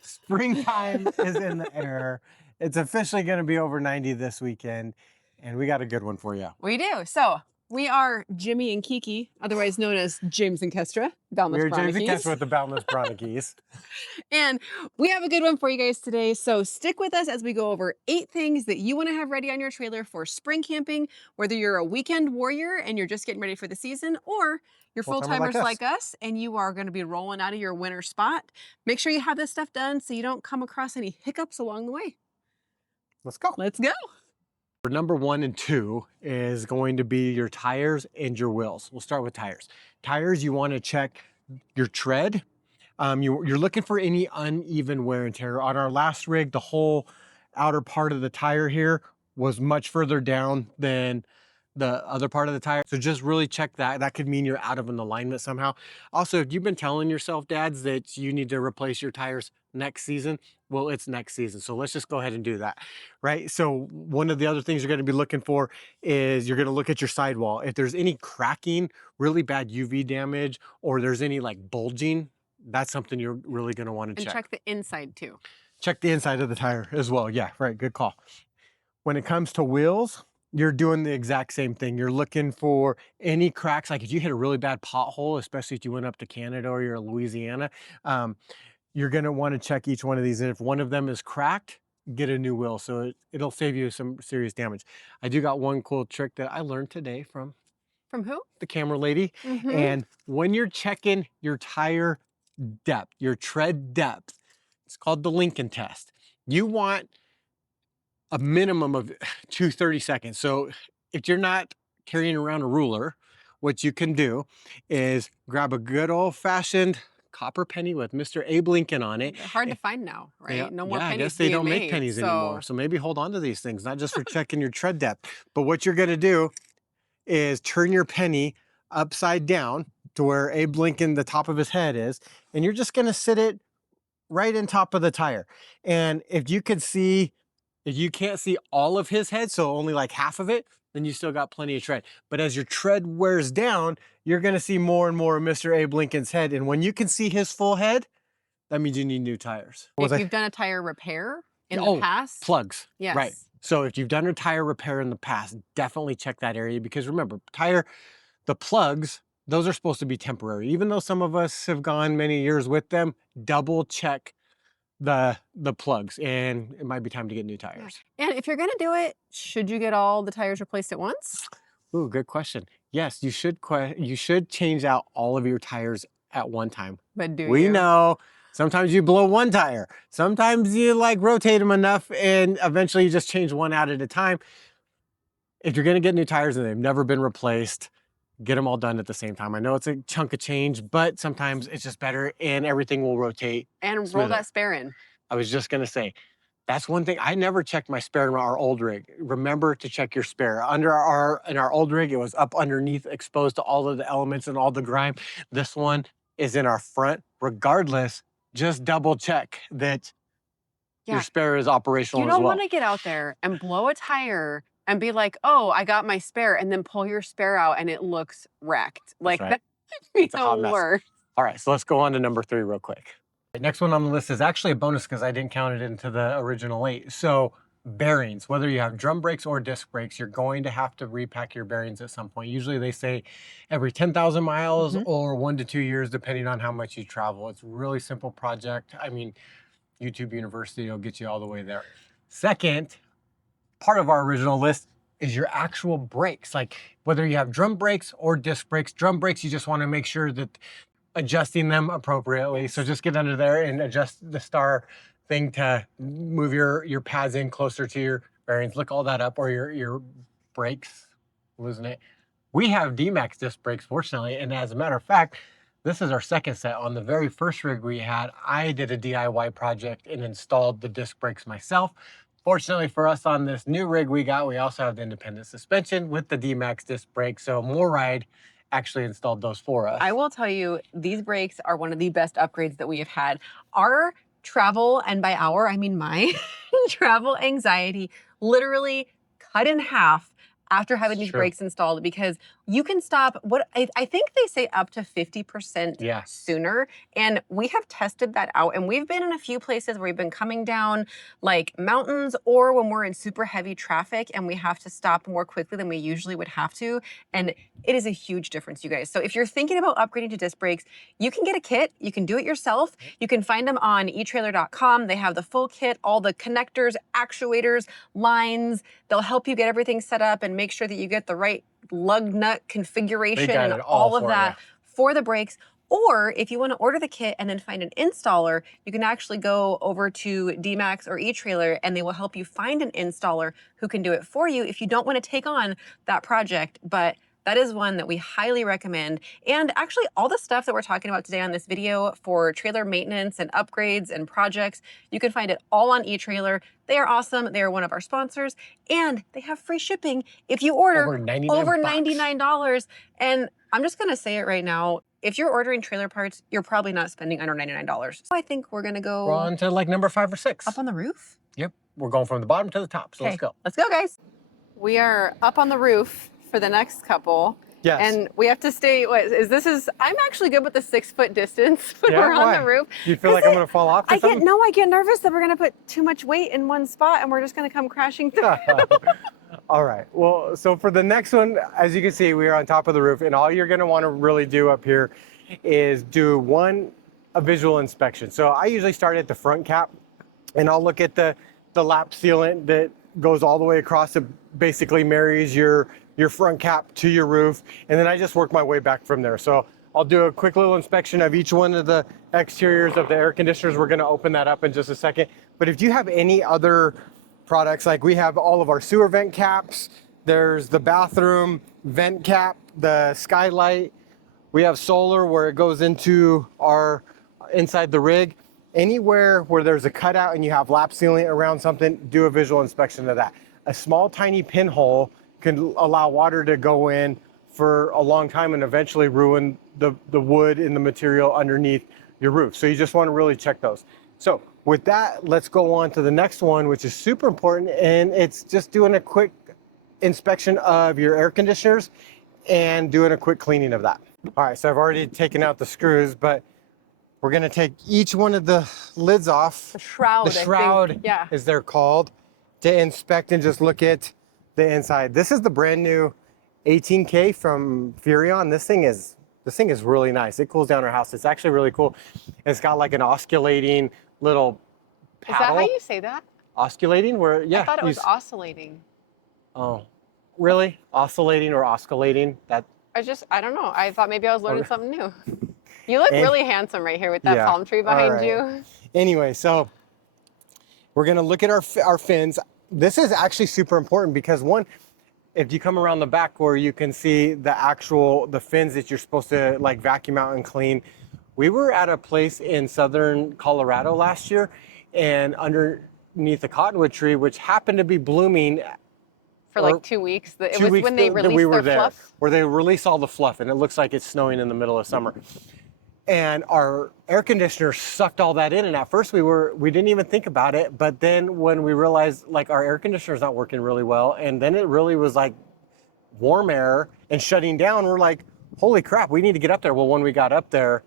Springtime is in the air. It's officially going to be over 90 this weekend, and we got a good one for you. We do. So we are Jimmy and Kiki, otherwise known as James and Kestra, Boundless We're James and Bronikies. Kestra with the Boundless Bronikies. And we have a good one for you guys today. So stick with us as we go over 8 things that you want to have ready on your trailer for spring camping, whether you're a weekend warrior and you're just getting ready for the season, or you're full-timers like us and you are going to be rolling out of your winter spot. Make sure you have this stuff done so you don't come across any hiccups along the way. Let's go. Let's go. Number 1 and 2 is going to be your tires and your wheels. We'll start with tires. Tires, you want to check your tread. You're looking for any uneven wear and tear. On our last rig, the whole outer part of the tire here was much further down than the other part of the tire. So just really check that. That could mean you're out of an alignment somehow. Also, if you've been telling yourself, dads, that you need to replace your tires next season, well, it's next season. So let's just go ahead and do that, right? So one of the other things you're going to be looking for is you're going to look at your sidewall. If there's any cracking, really bad UV damage, or there's any like bulging, that's something you're really going to want to check. And check the inside too. Check the inside of the tire as well. Yeah, right. Good call. When it comes to wheels, you're doing the exact same thing. You're looking for any cracks. Like if you hit a really bad pothole, especially if you went up to Canada or you're in Louisiana, you're going to want to check each one of these. And if one of them is cracked, get a new wheel. So it'll save you some serious damage. I do got one cool trick that I learned today from who? The camera lady. And when you're checking your tire depth, your tread depth, it's called the Lincoln test. You want a minimum of 2 30-seconds. So if you're not carrying around a ruler, what you can do is grab a good old-fashioned copper penny with Mr. Abe Lincoln on it. They're hard to find now, right? Yeah, No more pennies. I guess they don't make pennies so anymore. So maybe hold on to these things, not just for checking your tread depth. But what you're gonna do is turn your penny upside down to where Abe Lincoln, the top of his head is, and you're just gonna sit it right in top of the tire. And if you can't see all of his head, so only like half of it, then you still got plenty of tread. But as your tread wears down, you're gonna see more and more of Mr. Abe Lincoln's head. And when you can see his full head, that means you need new tires. If you've done a tire repair in the past. Plugs. Yes. Right. So if you've done a tire repair in the past, definitely check that area, because remember, the plugs, those are supposed to be temporary. Even though some of us have gone many years with them, double check the plugs, and it might be time to get new tires. And if you're gonna do it, should you get all the tires replaced at once? Ooh, good question. Yes, you should change out all of your tires at one time. But we know sometimes you blow one tire. Sometimes you like rotate them enough and eventually you just change one out at a time. If you're gonna get new tires and they've never been replaced, get them all done at the same time. I know it's a chunk of change, but sometimes it's just better and everything will rotate. And roll that spare in. I was just gonna say, that's one thing. I never checked my spare in our old rig. Remember to check your spare. In our old rig, it was up underneath, exposed to all of the elements and all the grime. This one is in our front. Regardless, just double check that your spare is operational as well. You don't want to get out there and blow a tire and be like, oh, I got my spare, and then pull your spare out and it looks wrecked. Like, that would be the worst. All right, so let's go on to number 3 real quick. Next one on the list is actually a bonus because I didn't count it into the original 8. So bearings, whether you have drum brakes or disc brakes, you're going to have to repack your bearings at some point. Usually they say every 10,000 miles or 1 to 2 years, depending on how much you travel. It's a really simple project. I mean, YouTube University will get you all the way there. Second part of our original list is your actual brakes. Like whether you have drum brakes or disc brakes. Drum brakes, you just want to make sure that adjusting them appropriately. So just get under there and adjust the star thing to move your pads in closer to your bearings. Look all that up, or your brakes, losing it. We have D-Max disc brakes, fortunately, and as a matter of fact, this is our second set. On the very first rig we had, I did a DIY project and installed the disc brakes myself. Fortunately for us, on this new rig we also have the independent suspension with the D-Max disc brakes, so MoreRide actually installed those for us. I will tell you, these brakes are one of the best upgrades that we have had. Our travel, and by our, I mean my travel anxiety, literally cut in half after having these brakes installed, because you can stop what I think they say up to 50% sooner. And we have tested that out, and we've been in a few places where we've been coming down like mountains, or when we're in super heavy traffic and we have to stop more quickly than we usually would have to. And it is a huge difference, you guys. So if you're thinking about upgrading to disc brakes, you can get a kit. You can do it yourself. You can find them on eTrailer.com. They have the full kit, all the connectors, actuators, lines. They'll help you get everything set up and make sure that you get the right lug nut configuration and all of that for the brakes. Or if you want to order the kit and then find an installer, you can actually go over to D-Max or eTrailer, and they will help you find an installer who can do it for you if you don't want to take on that project. But that is one that we highly recommend. And actually all the stuff that we're talking about today on this video for trailer maintenance and upgrades and projects, you can find it all on eTrailer. They are awesome. They are one of our sponsors, and they have free shipping if you order over $99. And I'm just gonna say it right now, if you're ordering trailer parts, you're probably not spending under $99. So I think we're gonna go on to like number 5 or 6. Up on the roof? Yep, we're going from the bottom to the top, so let's go. Let's go, guys. We are up on the roof for the next couple. Yes. And we have to stay, I'm actually good with the 6-foot distance when we're on the roof. Do you feel like I'm gonna fall off or something? I get nervous that we're gonna put too much weight in one spot and we're just gonna come crashing through. All right, well, so for the next one, as you can see, we are on top of the roof, and all you're gonna wanna really do up here is do a visual inspection. So I usually start at the front cap, and I'll look at the lap sealant that goes all the way across. It basically marries your front cap to your roof, and then I just work my way back from there. So I'll do a quick little inspection of each one of the exteriors of the air conditioners. We're gonna open that up in just a second. But if you have any other products, like we have all of our sewer vent caps, there's the bathroom vent cap, the skylight, we have solar where it goes into inside the rig. Anywhere where there's a cutout and you have lap sealing around something, do a visual inspection of that. A small tiny pinhole can allow water to go in for a long time and eventually ruin the wood and the material underneath your roof. So you just want to really check those. So with that, let's go on to the next one, which is super important, and it's just doing a quick inspection of your air conditioners and doing a quick cleaning of that. All right, so I've already taken out the screws, but we're gonna take each one of the lids off. The shroud, I think, as they're called, to inspect and just look at the inside. This is the brand new 18K from Furrion. This thing is really nice. It cools down our house. It's actually really cool. It's got like an osculating little paddle. Is that how you say that? Osculating? Where I thought it was oscillating. Oh, really? Oscillating or osculating? I don't know. I thought maybe I was learning something new. You look really handsome right here with that palm tree behind you. Anyway, so we're gonna look at our fins. This is actually super important because one, if you come around the back where you can see the fins that you're supposed to like vacuum out and clean. We were at a place in southern Colorado last year, and underneath a cottonwood tree, which happened to be blooming for like 2 weeks. It was when they released their fluff? Where they release all the fluff, and it looks like it's snowing in the middle of summer. And our air conditioner sucked all that in, and at first we didn't even think about it, but then when we realized like our air conditioner's not working really well, and then it really was like warm air and shutting down, we're like, holy crap, we need to get up there. Well, when we got up there,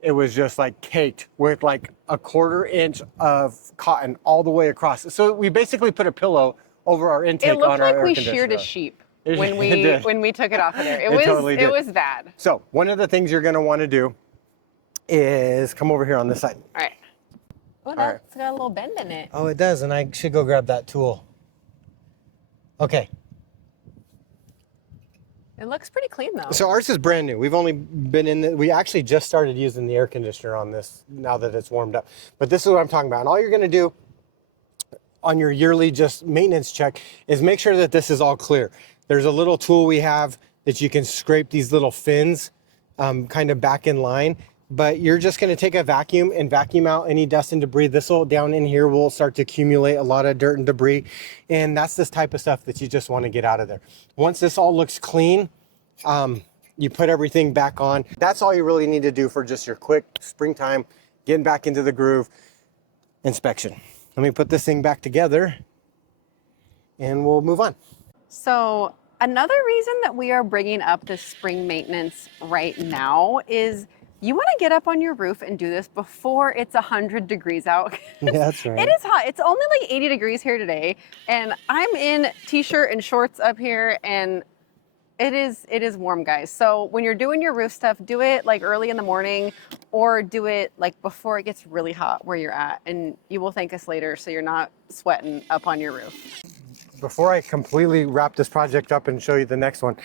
it was just like caked with like a 1/4 inch of cotton all the way across. So we basically put a pillow over our intake on our air conditioner. It looked like we sheared a sheep when we took it off of there. It was bad. So one of the things you're gonna wanna do is come over here on this side. All right. Oh, that's got a little bend in it. Oh, it does, and I should go grab that tool. Okay. It looks pretty clean though. So ours is brand new. We've only been we actually just started using the air conditioner on this now that it's warmed up. But this is what I'm talking about. And all you're gonna do on your yearly just maintenance check is make sure that this is all clear. There's a little tool we have that you can scrape these little fins kind of back in line. But you're just gonna take a vacuum and vacuum out any dust and debris. This will down in here will start to accumulate a lot of dirt and debris. And that's this type of stuff that you just wanna get out of there. Once this all looks clean, you put everything back on. That's all you really need to do for just your quick springtime, getting back into the groove inspection. Let me put this thing back together and we'll move on. So Another reason that we are bringing up this spring maintenance right now is you want to get up on your roof and do this before it's 100 degrees out. Yeah, that's It right. is hot. It's only like 80 degrees here today, and I'm in t-shirt and shorts up here, and it is warm, guys. So when you're doing your roof stuff, do it like early in the morning or do it like before it gets really hot where you're at, and you will thank us later so you're not sweating up on your roof. Before I completely wrap this project up and show you the next one,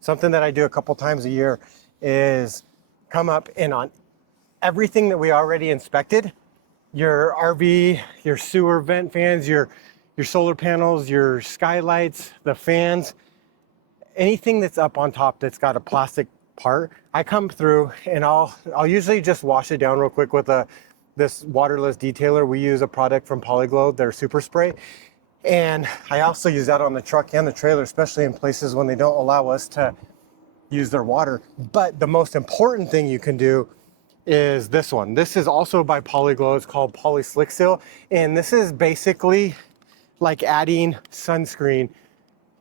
something that I do a couple times a year is come up and on everything that we already inspected, your RV, your sewer vent fans, your solar panels, your skylights, the fans, anything that's up on top that's got a plastic part, I come through and I'll usually just wash it down real quick with this waterless detailer. We use a product from Polyglow, their super spray. And I also use that on the truck and the trailer, especially in places when they don't allow us to use their water. But the most important thing you can do is this one. This is also by Polyglow. It's called Poly Slick Seal. And this is basically like adding sunscreen,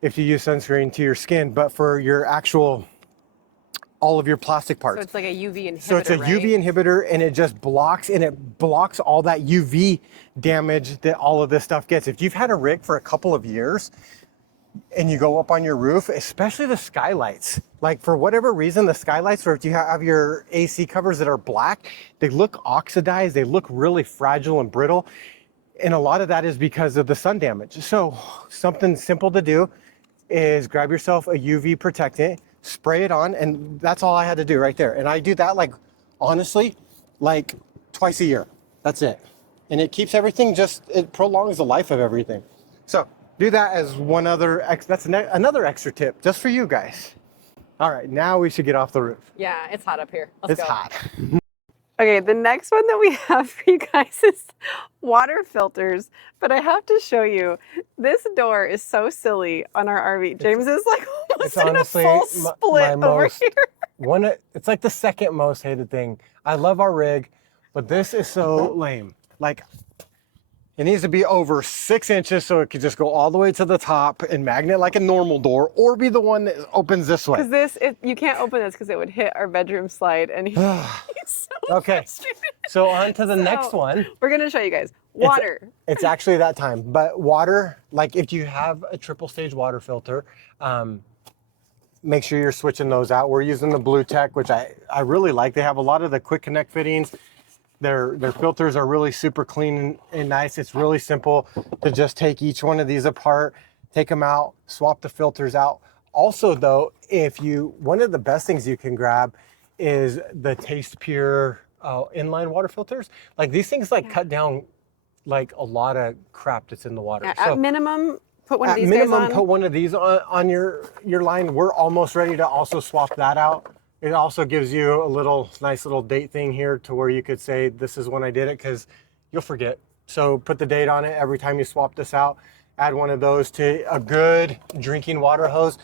if you use sunscreen, to your skin, but for your actual, all of your plastic parts. So it's like a UV inhibitor, So it's a right? UV inhibitor, and it just blocks, and it blocks all that UV damage that all of this stuff gets. If you've had a rig for a couple of years and you go up on your roof, especially the skylights, like for whatever reason, the skylights, or if you have your AC covers that are black, they look oxidized, they look really fragile and brittle. And a lot of that is because of the sun damage. So something simple to do is grab yourself a UV protectant, spray it on, and that's all I had to do right there. And I do that, like, honestly, like twice a year. That's it. And it keeps everything it prolongs the life of everything. So do that as one other, another extra tip just for you guys. All right, now we should get off the roof. Yeah, it's hot up here. Let's It's go. hot. Okay, the next one that we have for you guys is water filters. But I have to show you, this door is so silly on our RV. James is like almost It's in honestly a full split over here. It's like the second most hated thing. I love our rig, but this is so lame. Like, it needs to be over 6 inches so it could just go all the way to the top and magnet like a normal door, or be the one that opens this way. Because you can't open this because it would hit our bedroom slide, and he's so Okay, frustrated. so on to the next one. We're gonna show you guys water. It's actually that time, but water, like if you have a triple stage water filter, make sure you're switching those out. We're using the Blue Tech, which I really like. They have a lot of the quick connect fittings. Their filters are really super clean and nice. It's really simple to just take each one of these apart, take them out, swap the filters out. Also though, one of the best things you can grab is the Taste Pure inline water filters. Like these things cut down like a lot of crap that's in the water. Yeah, So at minimum, put one of these at minimum, guys on. put one of these on your line. We're almost ready to also swap that out. It also gives you a nice little date thing here to where you could say, this is when I did it, because you'll forget. So put the date on it every time you swap this out. Add one of those to a good drinking water hose.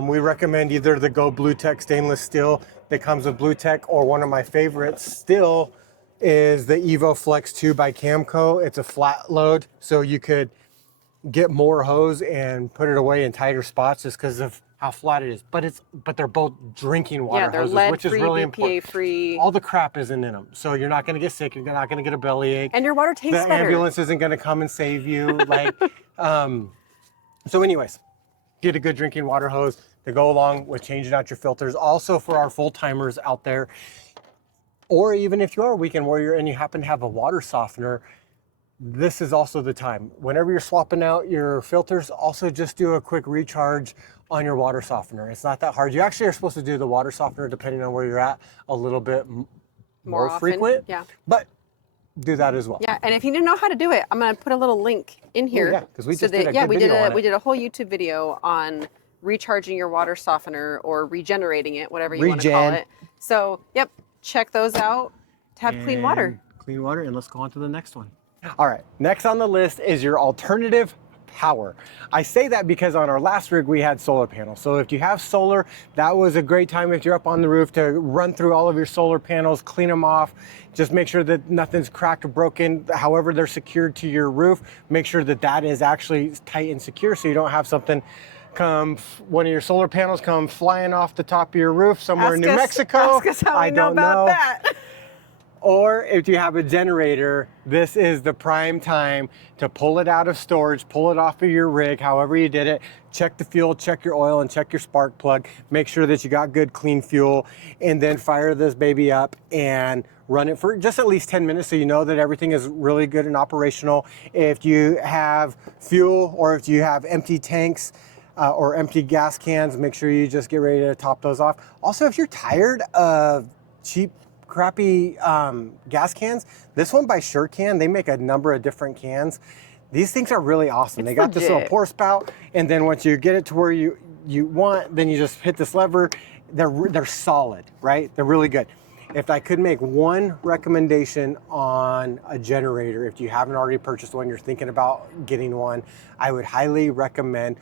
We recommend either the Go Blue Tech stainless steel that comes with Blue Tech, or one of my favorites still is the Evo Flex 2 by Camco. It's a flat load, so you could get more hose and put it away in tighter spots just because of how flat it is. But they're both drinking water Yeah, they're hoses, which is lead-free, really important. BPA-free. All the crap isn't in them, so you're not going to get sick. You're not going to get a bellyache. And your water tastes The better. ambulance isn't going to come and save you. So anyways, get a good drinking water hose to go along with changing out your filters. Also for our full timers out there, or even if you are a weekend warrior and you happen to have a water softener, this is also the time. Whenever you're swapping out your filters, also just do a quick recharge on your water softener. It's not that hard. You actually are supposed to do the water softener, depending on where you're at, a little bit more often, frequent. yeah. But do that as well. Yeah, and if you didn't know how to do it, I'm gonna put a little link in here. yeah, 'cause we just did a good we video on it. we did a whole YouTube video on recharging your water softener or regenerating it, whatever you want to call it. So, yep, check those out to have clean water. Clean water, and let's go on to the next one. All right, next on the list is your alternative power. I say that because on our last rig we had solar panels. So if you have solar, that was a great time if you're up on the roof to run through all of your solar panels, clean them off, just make sure that nothing's cracked or broken. However they're secured to your roof, make sure that that is actually tight and secure so you don't have something one of your solar panels come flying off the top of your roof somewhere in New Mexico. Ask us how we know about that. Or if you have a generator, this is the prime time to pull it out of storage, pull it off of your rig, however you did it. Check the fuel, check your oil, and check your spark plug. Make sure that you got good, clean fuel, and then fire this baby up and run it for just at least 10 minutes so you know that everything is really good and operational. If you have fuel or if you have empty tanks, or empty gas cans, make sure you just get ready to top those off. Also, if you're tired of cheap, crappy gas cans, this one by SureCan, they make a number of different cans. These things are really awesome. They got this little pour spout, and then once you get it to where you want, then you just hit this lever. They're solid, right? They're really good. If I could make one recommendation on a generator, if you haven't already purchased one, you're thinking about getting one, I would highly recommend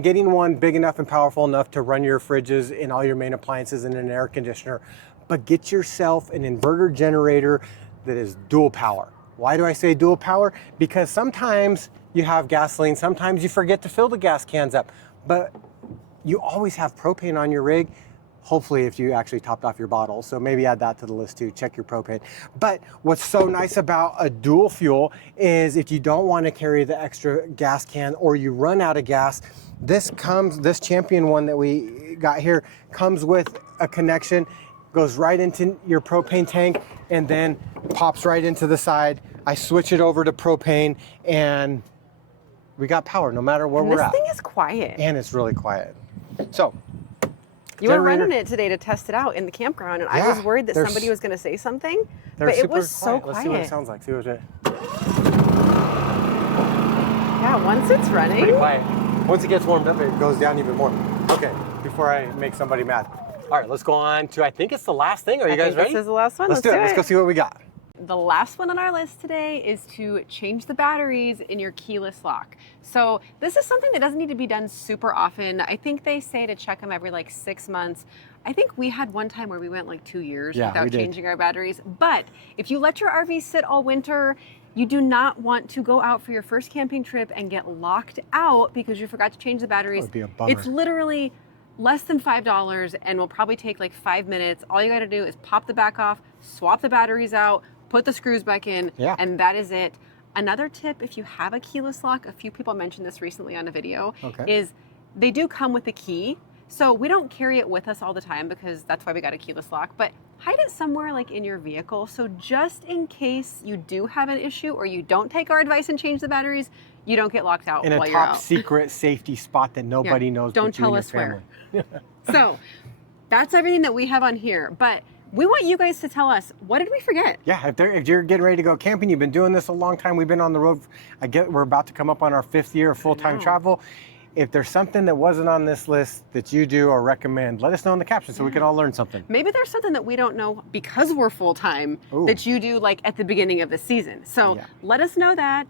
getting one big enough and powerful enough to run your fridges and all your main appliances and an air conditioner, but get yourself an inverter generator that is dual power. Why do I say dual power? Because sometimes you have gasoline, sometimes you forget to fill the gas cans up, but you always have propane on your rig. Hopefully if you actually topped off your bottle. So maybe add that to the list too, check your propane. But what's so nice about a dual fuel is if you don't want to carry the extra gas can or you run out of gas, this Champion one that we got here comes with a connection, goes right into your propane tank and then pops right into the side. I switch it over to propane and we got power no matter where we're at. This thing is quiet. And it's really quiet. So, you were running it today to test it out in the campground, and I was worried that somebody was going to say something, but it was so quiet. Let's see what it sounds like. See what it. Yeah, once it's running. Pretty quiet. Once it gets warmed up, it goes down even more. Okay, before I make somebody mad. All right, let's go on to, I think it's the last thing. Are you guys ready? This is the last one. Let's do it. Let's go see what we got. The last one on our list today is to change the batteries in your keyless lock. So this is something that doesn't need to be done super often. I think they say to check them every like 6 months. I think we had one time where we went like 2 years without changing our batteries. But if you let your RV sit all winter, you do not want to go out for your first camping trip and get locked out because you forgot to change the batteries. That would be a bummer. It's literally less than $5 and will probably take like 5 minutes. All you got to do is pop the back off, swap the batteries out, put the screws back in, and that is it. Another tip, if you have a keyless lock, a few people mentioned this recently on a video, is they do come with a key. So we don't carry it with us all the time because that's why we got a keyless lock, but hide it somewhere like in your vehicle. So just in case you do have an issue or you don't take our advice and change the batteries, you don't get locked out in while a you're out. top secret safety spot that nobody knows. Don't tell us where. So that's everything that we have on here, but we want you guys to tell us, what did we forget? Yeah, if you're getting ready to go camping, you've been doing this a long time. We've been on the road. We're about to come up on our 5th year of full-time travel. If there's something that wasn't on this list that you do or recommend, let us know in the caption so we can all learn something. Maybe there's something that we don't know because we're full-time that you do like at the beginning of the season. So let us know that.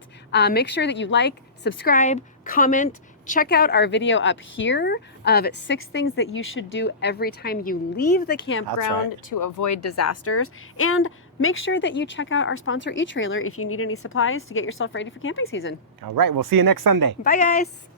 Make sure that you like, subscribe, comment, check out our video up here of 6 things that you should do every time you leave the campground to avoid disasters. And make sure that you check out our sponsor, eTrailer, if you need any supplies to get yourself ready for camping season. All right, we'll see you next Sunday. Bye, guys.